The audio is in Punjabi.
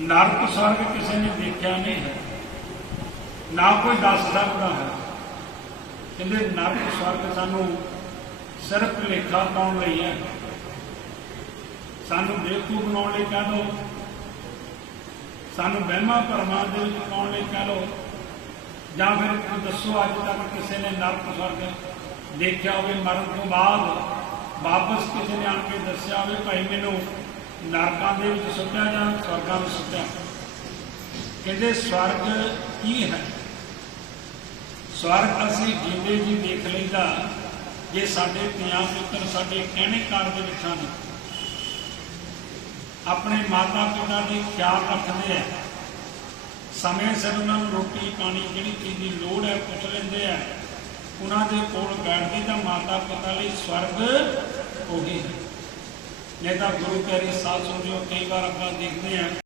ਨਰਕ ਸਵਰਗ ਕਿਸੇ ਨੇ ਦੇਖਿਆ ਨਹੀਂ ਹੈ। ਨਾ ਕੋਈ ਦੱਸ ਸਕਦਾ ਹੈ। ਕਹਿੰਦੇ ਨਰਕ ਸਵਰਗ ਸਾਨੂੰ ਸਿਰਫ ਲੇਖਾ ਪਾਉਣ ਲਈ ਹੈ। ਸਾਨੂੰ ਬੇਵਕੂਫ ਬਣਾਉਣ ਲਈ ਕਹਿ ਦੋ। ਸਾਨੂੰ ਵਹਿਮਾਂ ਭਰਮਾਂ ਦੇ ਵਿੱਚ ਪਾਉਣ ਲਈ ਕਹਿ ਲੋ ਜਾਂ ਫਿਰ ਦੱਸੋ ਅੱਜ ਤੱਕ ਕਿਸੇ ਨੇ ਨਰਕ ਸਵਰਗ ਦੇਖਿਆ ਹੋਵੇ, ਮਰਨ ਤੋਂ ਬਾਅਦ ਵਾਪਸ ਕਿਸੇ ਨੇ ਆਣ ਕੇ ਦੱਸਿਆ ਹੋਵੇ, ਭਾਈ ਮੈਨੂੰ ਨਰਕਾਂ ਦੇ ਵਿੱਚ ਸੁੱਟਿਆ ਜਾਂ ਸਵਰਗਾਂ ਵਿੱਚ ਸੁੱਟਿਆ? ਕਹਿੰਦੇ ਸਵਰਗ ਕੀ ਹੈ? ਸਵਰਗ ਅਸੀਂ ਜਿੰਦੇ ਜੀ ਦੇਖ ਲਈਦਾ, ਜੇ ਸਾਡੇ ਧੀਆਂ ਪੁੱਤਰ ਸਾਡੇ ਕਹਿਣੇ ਕਾਰ ਦੇ ਵਿੱਚ ਹਨ ਆਪਣੇ ਮਾਤਾ ਪਿਤਾ ਦੀ ਖਿਆਲ ਰੱਖਦੇ ਆ। ਸਮੇਂ ਸਿਰ ਉਹਨਾਂ ਨੂੰ ਰੋਟੀ ਪਾਣੀ ਜਿਹੜੀ ਚੀਜ਼ ਦੀ ਲੋੜ ਹੈ, ਪੁੱਛ ਲੈਂਦੇ ਆ। ਉਹਨਾਂ ਦੇ ਕੋਲ ਬੈਠਦੀ ਤਾਂ ਮਾਤਾ ਪਿਤਾ ਲਈ ਸਵਰਗ ਉਹੀ ਹੈ। ਨਹੀਂ ਤਾਂ ਗੁਰੂ ਪਿਆਰੀ ਸਾਧ ਸੰਗਤ ਕਈ ਵਾਰ ਆਪਾਂ ਦੇਖਦੇ ਹਾਂ